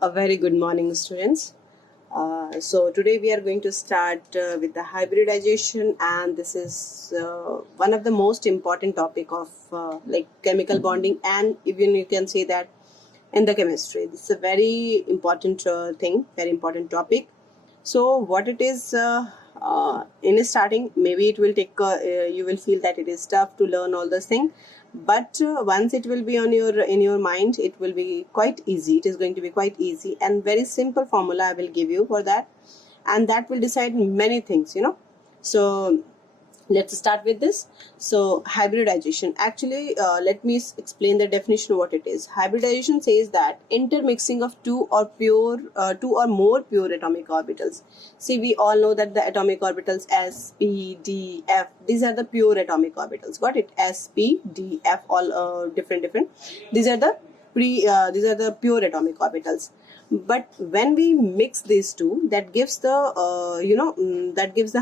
A very good morning, students. So today we are going to start with the hybridization, and this is one of the most important topic of chemical bonding, and even you can say that in the chemistry. This is a very important thing, very important topic. So what it is in starting, maybe it will take you will feel that it is tough to learn all those things, but once it will be on your in your mind, it will be quite easy. It is going to be quite easy, and very simple formula I will give you for that, and that will decide many things. So let's start with this. So hybridization, actually let me explain the definition of what it is. Hybridization says that intermixing of two or more pure atomic orbitals. See, we all know that the atomic orbitals s, p, d, f, these are the pure atomic orbitals. Got it? S, p, d, f, all different. These are the pure atomic orbitals. But when we mix these two, that gives the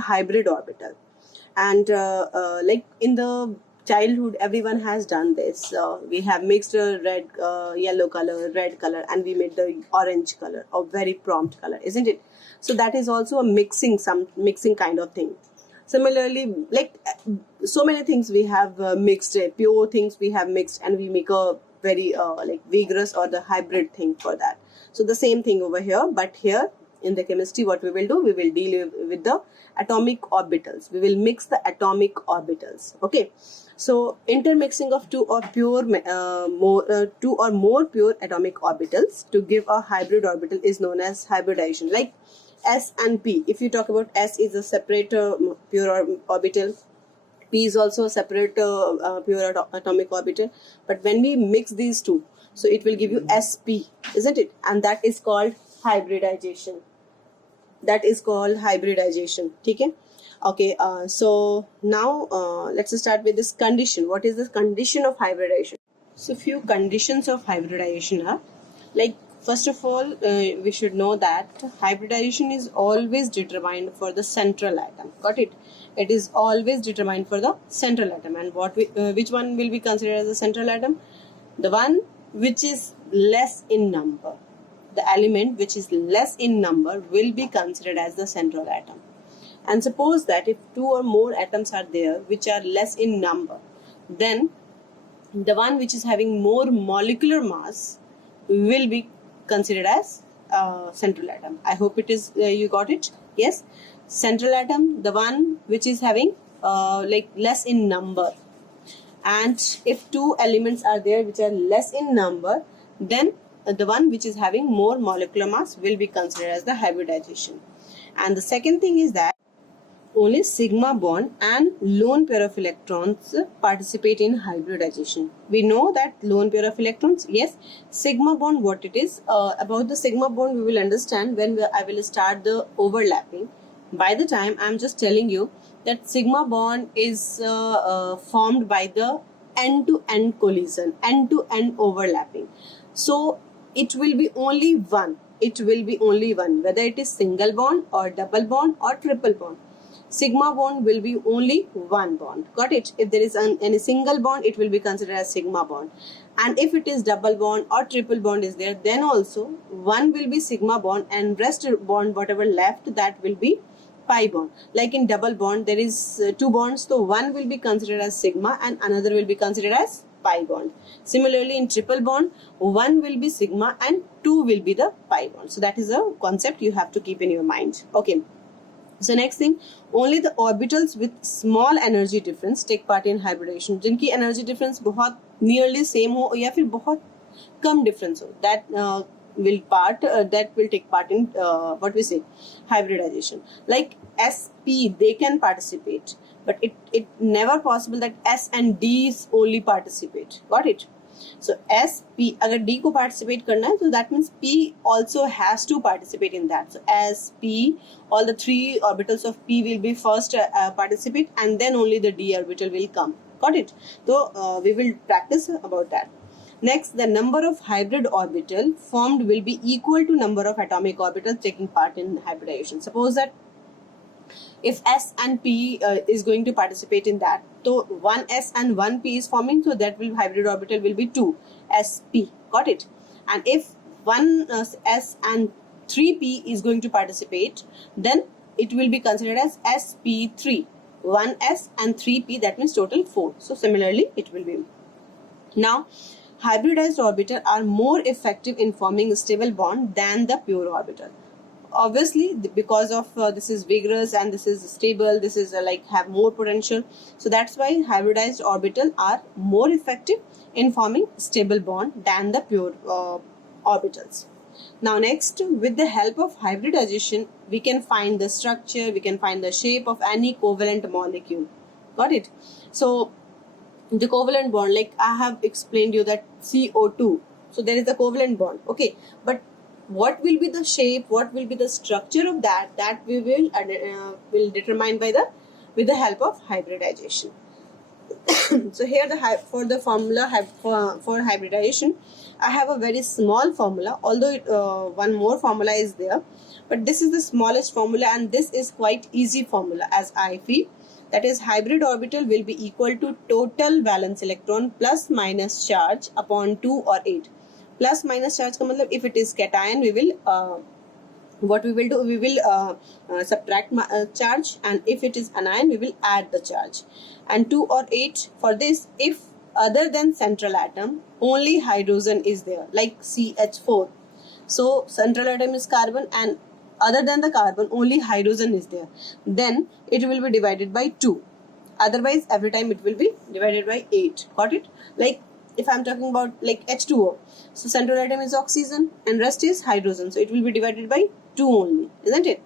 hybrid orbital. And like in the childhood, everyone has done this. We have mixed a yellow color, red color, and we made the orange color, or very prompt color, isn't it? So that is also a mixing kind of thing. Similarly, so many things we have mixed, pure things we have mixed, and we make a very vigorous or the hybrid thing for that. So the same thing over here, but here in the chemistry, what we will do, we will deal with the atomic orbitals. We will mix the atomic orbitals. Okay, so intermixing of two or more pure atomic orbitals to give a hybrid orbital is known as hybridization. Like S and P, if you talk about S is a separate pure orbital, P is also a separate pure atomic orbital, but when we mix these two, so it will give you SP, isn't it? And that is called hybridization. Okay, so now let's start with this condition. What is the condition of hybridization? So few conditions of hybridization are, like, first of all, we should know that hybridization is always determined for the central atom. Got it? It is always determined for the central atom. And which one will be considered as the central atom? The one which is less in number. The element which is less in number will be considered as the central atom. And suppose that if two or more atoms are there which are less in number, then the one which is having more molecular mass will be considered as central atom. I hope it is you got it. Yes, central atom, the one which is having less in number. And if two elements are there which are less in number, then the one which is having more molecular mass will be considered as the hybridization. And the second thing is that only sigma bond and lone pair of electrons participate in hybridization. We know that lone pair of electrons, yes. Sigma bond, what it is, about the sigma bond we will understand when I will start the overlapping. By the time I am just telling you that sigma bond is formed by the end-to-end collision, end-to-end overlapping. So it will be only one. Whether it is single bond or double bond or triple bond. Sigma bond will be only one bond. Got it? If there is any single bond, it will be considered as sigma bond. And if it is double bond or triple bond is there, then also one will be sigma bond, and rest bond, whatever left, that will be pi bond. Like in double bond, there is two bonds, so one will be considered as sigma and another will be considered as pi bond. Similarly, in triple bond, one will be sigma and two will be the pi bond. So that is a concept you have to keep in your mind. Okay. So next thing, only the orbitals with small energy difference take part in hybridization. जिनकी energy difference बहुत nearly same हो या फिर बहुत कम difference हो, that will take part in what we say hybridization. Like SP, they can participate, but it never possible that S and D only participate. Got it? So SP, अगर D को participate करना है, so that means P also has to participate in that. So SP, all the three orbitals of P will be first participate, and then only the D orbital will come. Got it? So we will practice about that. Next, the number of hybrid orbital formed will be equal to number of atomic orbitals taking part in hybridization. Suppose that if S and P is going to participate in that, so one S and one P is forming, so that hybrid orbital will be 2 SP. Got it? And if S and 3p is going to participate, then it will be considered as sp3. 1s and 3p, that means total 4. So similarly it will be. Now hybridized orbital are more effective in forming a stable bond than the pure orbital. Obviously because of this is vigorous and this is stable, this is like have more potential, so that's why hybridized orbital are more effective in forming stable bond than the pure orbitals. Now next, with the help of hybridization, we can find the structure, we can find the shape of any covalent molecule. Got it? So the covalent bond, like I have explained you that CO2, so there is a covalent bond, okay, but what will be the shape, what will be the structure of that we will determine by the with the help of hybridization. So here for the formula for hybridization, I have a very small formula, although one more formula is there, but this is the smallest formula and this is quite easy formula as I feel. That is, hybrid orbital will be equal to total valence electron plus minus charge upon 2 or 8. Plus minus charge का मतलब if it is cation, we will what we will do, we will subtract charge, and if it is anion, we will add the charge. And 2 or 8 for this, if other than central atom only hydrogen is there, like CH4. So central atom is carbon and other than the carbon only hydrogen is there, then it will be divided by 2. Otherwise every time it will be divided by 8. Got it? Like if I'm talking about like H2O, so central atom is oxygen and rest is hydrogen, so it will be divided by 2 only, isn't it?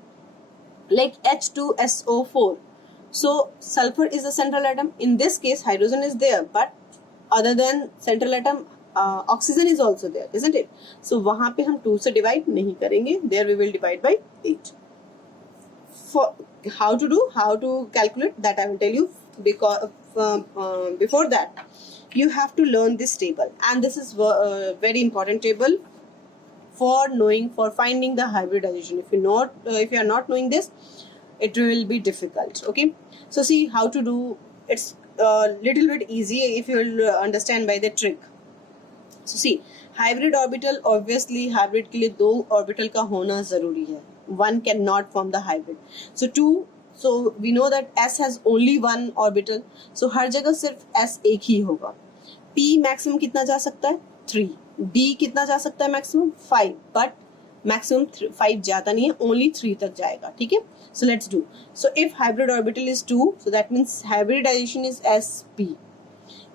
Like H2SO4, so sulfur is the central atom. In this case hydrogen is there, but other than central atom oxygen is also there, isn't it? So वहाँ पे हम 2 से divide नहीं करेंगे, there we will divide by 8. For how to calculate that I will tell you, because before that you have to learn this table, and this is a very important table for finding the hybridization. If you are not knowing this, it will be difficult. Okay, so see how to do. It's a little bit easy if you will understand by the trick. So see, hybrid orbital, obviously hybrid के लिए 2 orbital का होना जरूरी है. One cannot form the hybrid. So we know that S has only 1 orbital. So हर जगह सिर्फ S एक ही होगा. P maximum कितना जा सकता है? 3. D कितना जा सकता है maximum? 5. But maximum 5 जाता नहीं है, only 3 तक जाएगा. ठीक है? So let's do. So if hybrid orbital is 2, so that means hybridization is sp.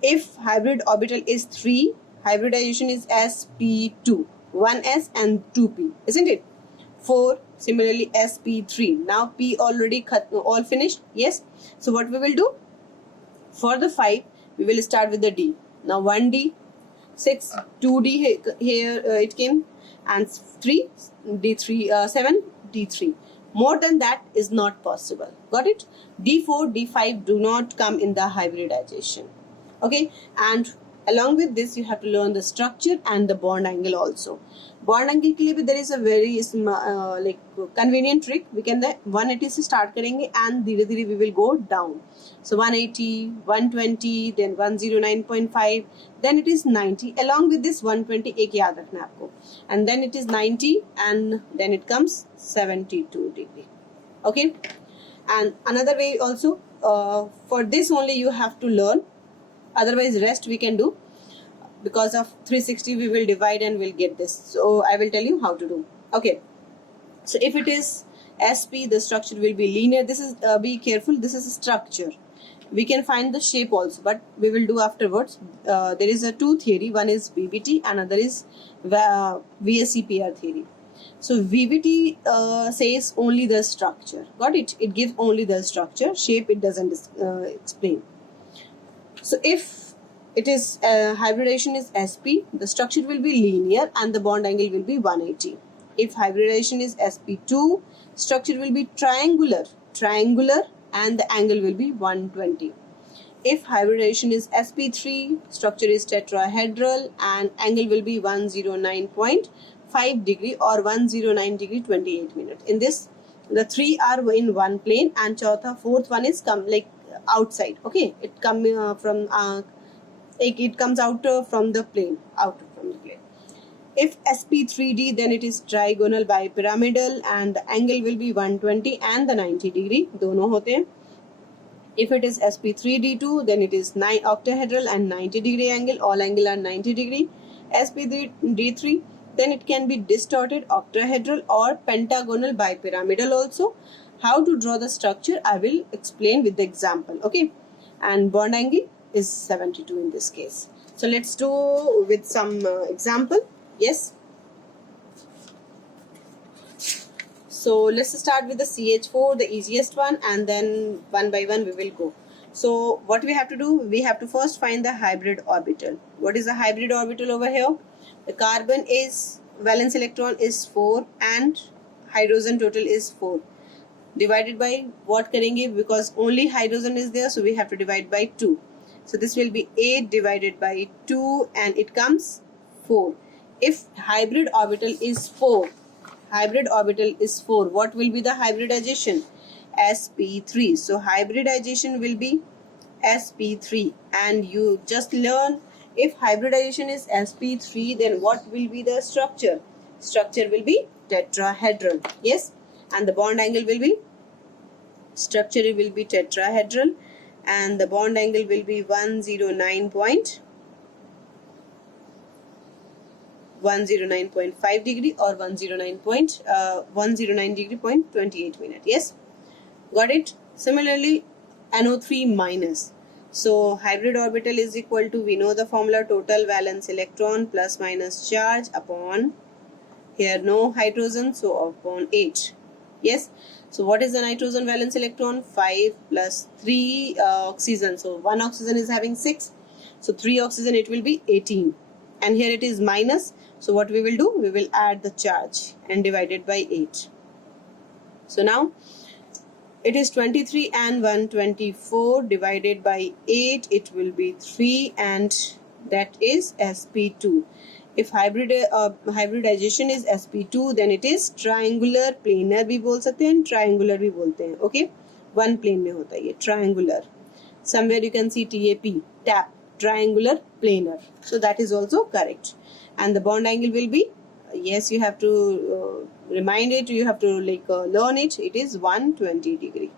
If hybrid orbital is 3, hybridization is sp2. 1s and 2p, isn't it? 4, similarly sp3. Now p already all finished. Yes. So what we will do? For the 5, we will start with the D. Now 1d, 6, 2d here it came, and 3, d3, 7, d3. More than that is not possible. Got it? D4, D5 do not come in the hybridization. Okay, and along with this you have to learn the structure and the bond angle also. Bond angle के लिए भी there is a very like convenient trick. We can 180 से start करेंगे and धीरे धीरे we will go down. So 180, 120, then 109.5, then it is 90. Along with this 120 एक याद रखना है आपको. And then it is 90 and then it comes 72 degree. Okay. And another way also, for this only you have to learn. Otherwise rest we can do. Because of 360 we will divide and we'll get this. So I will tell you how to do. Okay. So if it is SP, the structure will be linear. This is, be careful, this is a structure. We can find the shape also, but we will do afterwards. There is a 2 theory. One is VBT, another is VSEPR theory. So VBT says only the structure. Got it? It gives only the structure. Shape it doesn't explain. So if it is hybridization is SP, the structure will be linear and the bond angle will be 180. If hybridization is SP2, structure will be triangular and the angle will be 120. If hybridization is SP3, structure is tetrahedral and angle will be 109.5 degree or 109 degree 28 minutes. In this, the 3 are in one plane and fourth one is like outside. Okay, it comes from it comes out from the plane, If sp3d, then it is trigonal bipyramidal and the angle will be 120 and the 90 degree, दोनों होते हैं. If it is sp3d2, then it is 9 octahedral and 90 degree angle, all angle are 90 degree. sp3d3, then it can be distorted, octahedral or pentagonal bipyramidal also. How to draw the structure I will explain with the example, okay. And bond angle is 72 in this case. So let's do with some example. Yes. So let's start with the CH4, the easiest one, and then one by one we will go. So what we have to do, we have to first find the hybrid orbital. What is the hybrid orbital over here? The carbon is, valence electron is 4 and hydrogen total is 4. Divided by what करेंगे, because only hydrogen is there, so we have to divide by 2. So this will be 8 divided by 2 and it comes 4. If hybrid orbital is 4, what will be the hybridization? sp3. So hybridization will be sp3, and you just learn, if hybridization is sp3, then what will be the structure? Structure will be tetrahedral. Yes. And the bond angle will be, structure will be tetrahedral, and the bond angle will be 109.5 degree or 109 degree point 28 minute. Yes, got it. Similarly, NO3 minus. So hybrid orbital is equal to, we know the formula, total valence electron plus minus charge upon, here no hydrogen, so upon 8. Yes. So what is the nitrogen valence electron? 5 plus 3 oxygen. So 1 oxygen is having 6. So 3 oxygen, it will be 18. And here it is minus. So what we will do? We will add the charge and divide it by 8. So now it is 23 and 124 divided by 8. It will be 3 and that is sp2. If hybridization is sp2, then it is triangular planar भी बोल सकते हैं, triangular भी बोलते हैं. Okay, one plane में होता है ये triangular. Somewhere you can see tap, triangular planar. So that is also correct. And the bond angle will be, yes, you have to remind it, you have to learn it. It is 120 degree.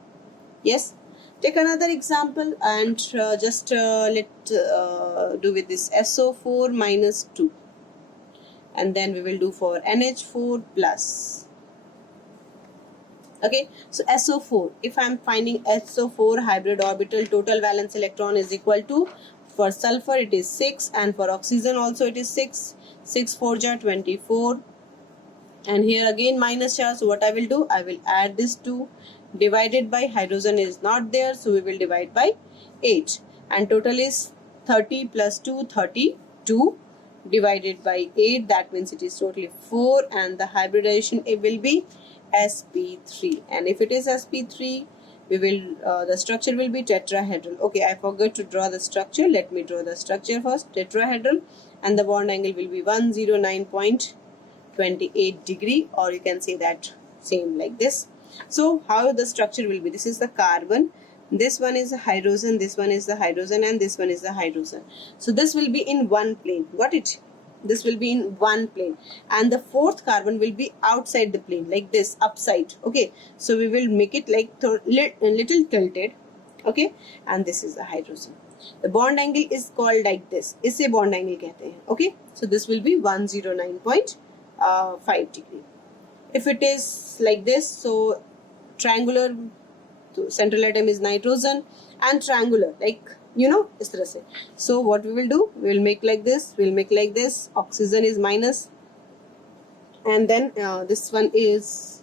Yes. Take another example and just let's do with this SO4 minus 2. And then we will do for NH4 plus. Okay, so SO4, if I am finding SO4 hybrid orbital, total valence electron is equal to, for sulfur it is 6 and for oxygen also it is 6. 6 4 ja 24. And here again minus charge, so what I will do, I will add this 2 divided by, hydrogen is not there, so we will divide by 8. And total is 30 plus 2, 32. Divided by 8, that means it is totally 4, and the hybridization it will be sp3. And if it is sp3, we will the structure will be tetrahedral. Okay, I forgot to draw the structure. Let me draw the structure first. Tetrahedral, and the bond angle will be 109.28 degree, or you can say that same like this. So how the structure will be? This is the carbon. This one is a hydrogen, this one is the hydrogen, and this one is the hydrogen. So this will be in one plane. Got it? This will be in one plane. And the fourth carbon will be outside the plane, like this, upside. Okay. So we will make it like little tilted. Okay. And this is the hydrogen. The bond angle is called like this. इसे bond angle कहते हैं. Okay. So this will be 109.5 degree. If it is like this, so triangular, so central atom is nitrogen, and triangular, like इस तरह से. So what we will do, we will make like this, we will make like this. Oxygen is minus, and then this one is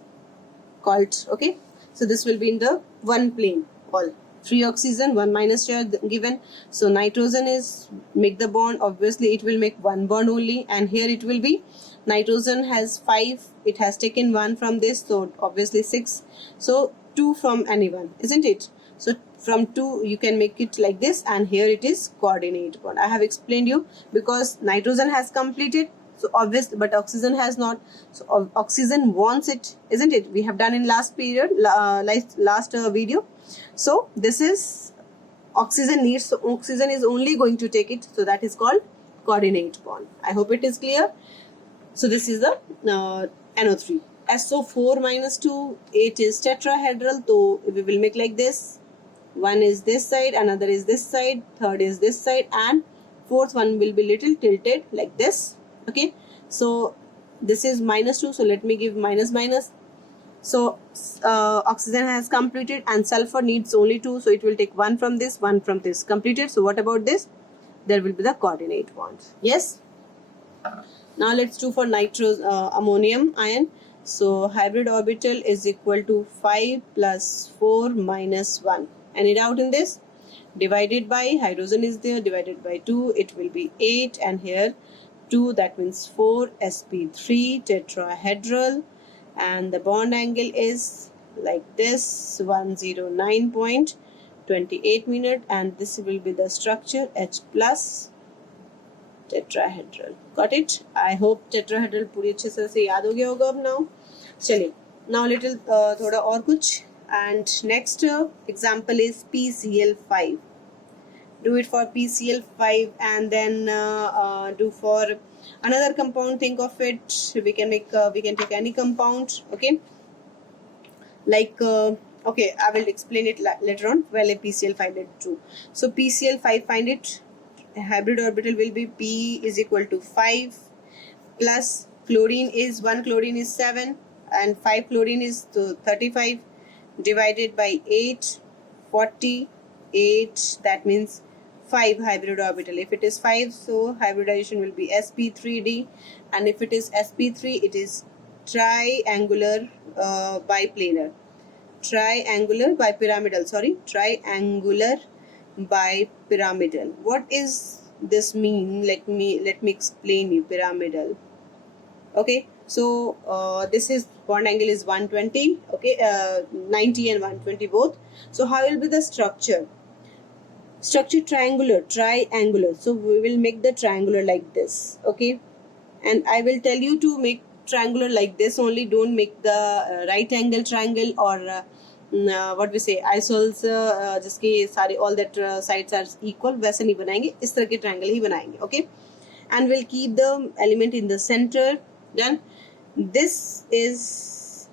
called, okay. So this will be in the one plane, all 3 oxygen, 1 minus charge given. So nitrogen is, make the bond, obviously it will make one bond only, and here it will be, nitrogen has 5, it has taken 1 from this, so obviously 6. So 2 from anyone, isn't it? So from 2 you can make it like this, and here it is coordinate bond. I have explained you, because nitrogen has completed, so obviously, but oxygen has not. So oxygen wants it, isn't it? We have done in last period, last video. So this is oxygen needs, so oxygen is only going to take it, so that is called coordinate bond. I hope it is clear. So this is the NO3. SO4 minus 2, it is tetrahedral, so we will make like this. One is this side, another is this side, third is this side, and fourth one will be little tilted like this. Okay, so this is minus 2, so let me give minus minus. So oxygen has completed and sulfur needs only 2, so it will take one from this, one from this. Completed. So what about this? There will be the coordinate bonds. Yes. Now let's do for ammonium ion. So hybrid orbital is equal to 5 plus 4 minus 1. Any doubt in this? Divided by, hydrogen is there, divided by 2, it will be 8, and here 2, that means 4, sp3 tetrahedral, and the bond angle is like this, 109.28 minute, and this will be the structure H plus tetrahedral. Got it? I hope tetrahedral पूरी अच्छे से याद हो गया होगा अब now. चलिए, now little थोड़ा और कुछ, and next example is PCl5. Do it for PCl5, and then do for another compound. Think of it. We can make we can take any compound. Okay, like okay, I will explain it later on. Well, a PCl5 let do. So PCl5, find it. Hybrid orbital will be P is equal to 5 plus chlorine is 1 chlorine is 7 and 5 chlorine is 35 divided by 8, 48, that means 5 hybrid orbital. If it is 5, so hybridization will be sp3d, and if it is sp3, it is triangular bipyramidal. Triangular bipyramidal. What is this mean? Let me explain you. Pyramidal. Okay, so this is bond angle is 120. Okay, 90 and 120 both. So how will be the structure? Structure triangular. So we will make the triangular like this. Okay, and I will tell you to make triangular like this only. Don't make the right angle triangle or what we say isosceles जिसके सारे all that sides are equal, वैसे नहीं बनाएंगे, इस तरह के triangle ही बनाएंगे. Okay, and we'll keep the element in the center. Done. This is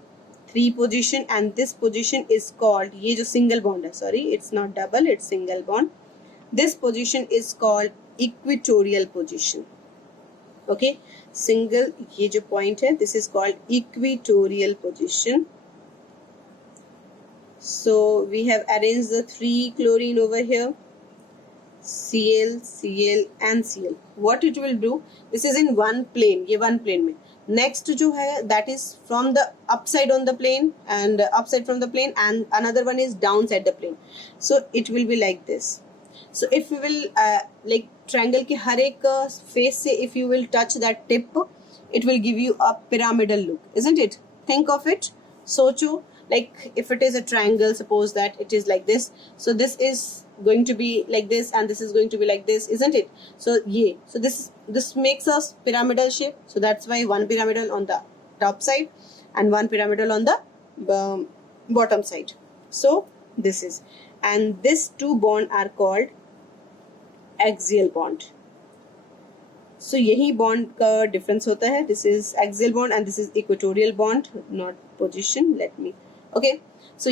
3 position, and this position is called, ये जो single bond है, sorry, it's not double, it's single bond. This position is called equatorial position. Okay, single, ये जो point है, this is called equatorial position. So we have arranged the 3 chlorine over here, Cl, Cl and Cl. What it will do, this is in one plane, ये one plane में. Next जो है, that is from the upside on the plane and upside from the plane, and another one is downside the plane. So it will be like this. So if we will like triangle के हर एक face से if you will touch that tip, it will give you a pyramidal look, isn't it? Think of it. सोचो, like if it is a triangle, suppose that it is like this, so this is going to be like this and this is going to be like this, isn't it? So yeah, so this makes us pyramidal shape. So that's why one pyramidal on the top side and one pyramidal on the bottom side. So this is, and these two bond are called axial bond. So यही bond का difference होता है. This is axial bond and this is equatorial bond, not position. Let me. Okay, so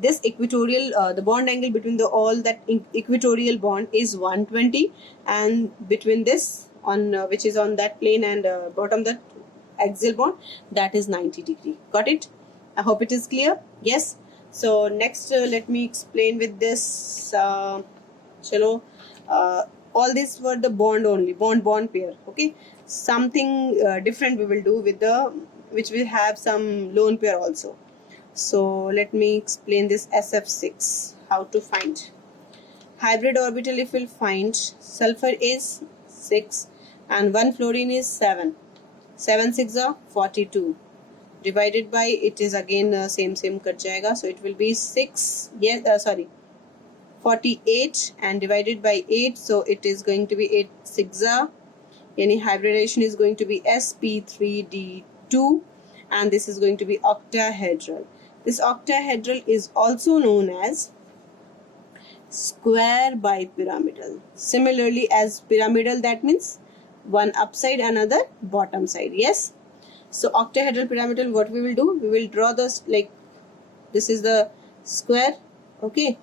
this equatorial, the bond angle between the all that equatorial bond is 120, and between this on which is on that plane and bottom that axial bond, that is 90 degree. Got it? I hope it is clear. Yes. So next, let me explain with this. Chalo, all these were the bond only, bond pair. Okay, something different we will do with the which will have some lone pair also. So let me explain this SF6, how to find hybrid orbital. If we'll find, sulfur is 6 and 1 fluorine is 7. 7 6 are 42. Divided by, it is again same cut jayega, so it will be 6, yes, 48 and divided by 8, so it is going to be 8 6 are, any hybridization is going to be sp3d2, and this is going to be octahedral. This octahedral is also known as square bipyramidal. Similarly as pyramidal, that means one upside, another bottom side. Yes. So octahedral pyramidal, what we will do, we will draw this like this is the square, okay,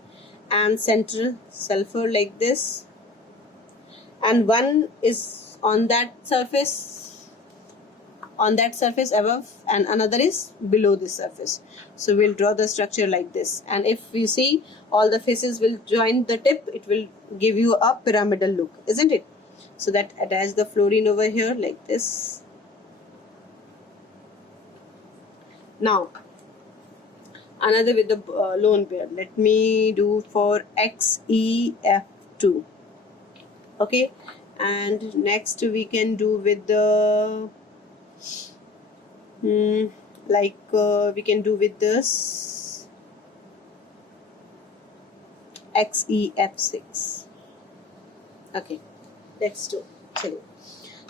and central sulfur like this, and one is on that surface above, and another is below this surface. So we'll draw the structure like this, and if we see all the faces will join the tip, it will give you a pyramidal look, isn't it? So that attach the fluorine over here like this. Now another with the lone pair, let me do for XeF2, okay, and next we can do with the we can do with this XeF6. Okay, let's do.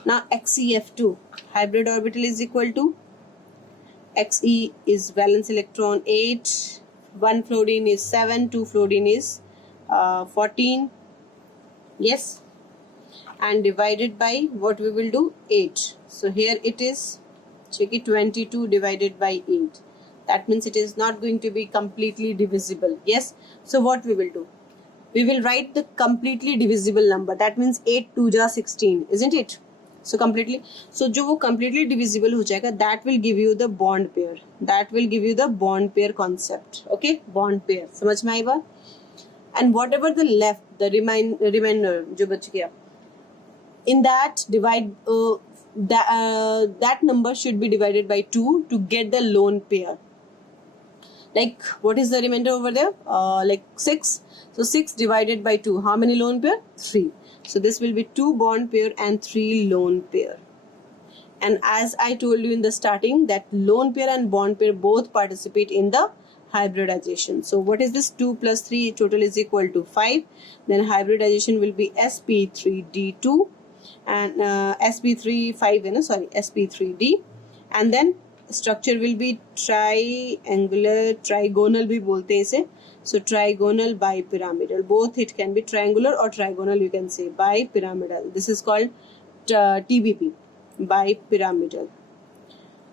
Now XeF2 hybrid orbital is equal to Xe is valence electron 8, 1 fluorine is 7, 2 fluorine is 14, yes, and divided by what we will do, 8. So here it is, check it, 22 divided by 8. That means it is not going to be completely divisible. Yes. So what we will do, we will write the completely divisible number. That means 8 2 ja 16, isn't it? So completely, so जो वो completely divisible हो जाएगा, that will give you the bond pair. That will give you the bond pair concept. Okay, bond pair. समझ में आई बात? And whatever the left, the remainder जो बच गया, in that divide that number should be divided by 2 to get the lone pair. Like what is the remainder over there? Like 6. So 6 divided by 2. How many lone pair? 3. So this will be 2 bond pair and 3 lone pair. And as I told you in the starting, that lone pair and bond pair both participate in the hybridization. So what is this? 2 plus 3 total is equal to 5. Then hybridization will be sp3d2 and sp3d, and then structure will be trigonal भी बोलते हैं इसे. So trigonal bipyramidal, both it can be triangular or trigonal, you can say bipyramidal. This is called TBP, bipyramidal.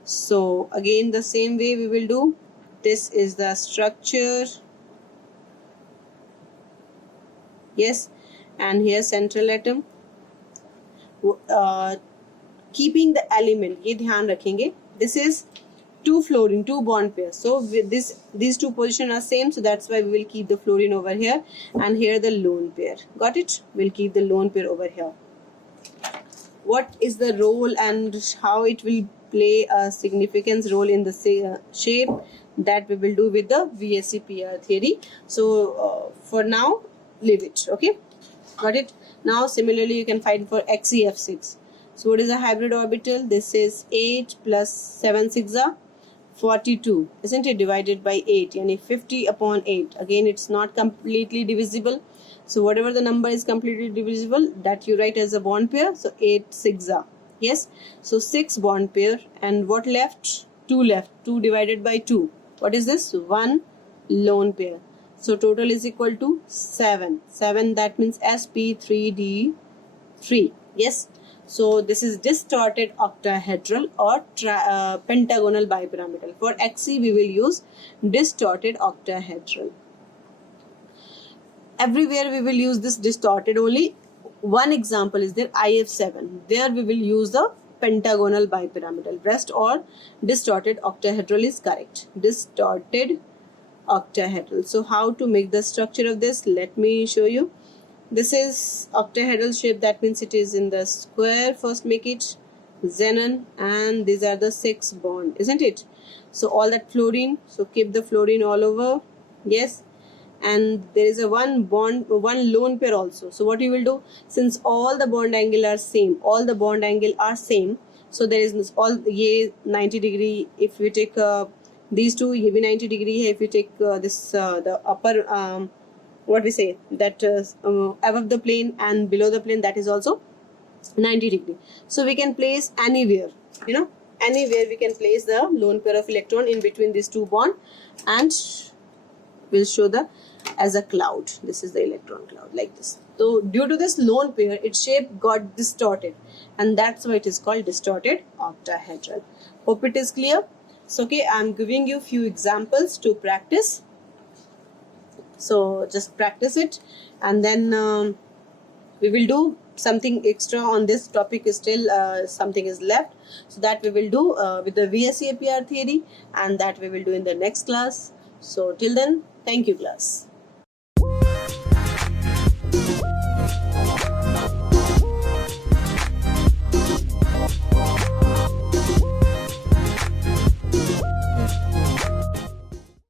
So again the same way we will do. This is the structure, yes, and here central atom. Keeping the element, ये ध्यान रखेंगे, this is 2 fluorine, 2 bond pairs. So with these two positions are same, so that's why we will keep the fluorine over here, and here the lone pair. Got it? We'll keep the lone pair over here. What is the role and how it will play a significant role in the shape, that we will do with the VSEPR theory. So for now, leave it. Okay, got it? Now similarly you can find for XeF6. So what is a hybrid orbital? This is 8 plus 7 6 are 42, isn't it? Divided by 8, yani 50 upon 8. Again, it's not completely divisible. So whatever the number is completely divisible, that you write as a bond pair. So 8 6 are, yes. So 6 bond pair, and what left? 2 left. 2 divided by 2. What is this? 1 lone pair. So total is equal to 7. 7, that means sp3d3. Yes. So this is distorted octahedral or pentagonal bipyramidal. For Xe we will use distorted octahedral. Everywhere we will use this distorted. Only one example is there, IF7. There we will use the pentagonal bipyramidal. Rest or distorted octahedral is correct. Distorted octahedral. So how to make the structure of this? Let me show you. This is octahedral shape, that means it is in the square. First make it xenon, and these are the 6 bond, isn't it? So all that fluorine, so keep the fluorine all over, yes, and there is a one lone pair also. So what you will do, since all the bond angle are same, so there is all ye 90 degree. If you take these two, ye bhi 90 degree hai. If you take the upper what we say, that above the plane and below the plane, that is also 90 degree. So we can place anywhere, anywhere we can place the lone pair of electron in between these two bond, and we'll show the as a cloud. This is the electron cloud like this. So due to this lone pair, its shape got distorted, and that's why it is called distorted octahedral. Hope it is clear. So okay, I'm giving you few examples to practice. So just practice it, and then we will do something extra on this topic. Is still something is left, so that we will do with the VSE APR theory, and that we will do in the next class. So till then, thank you class.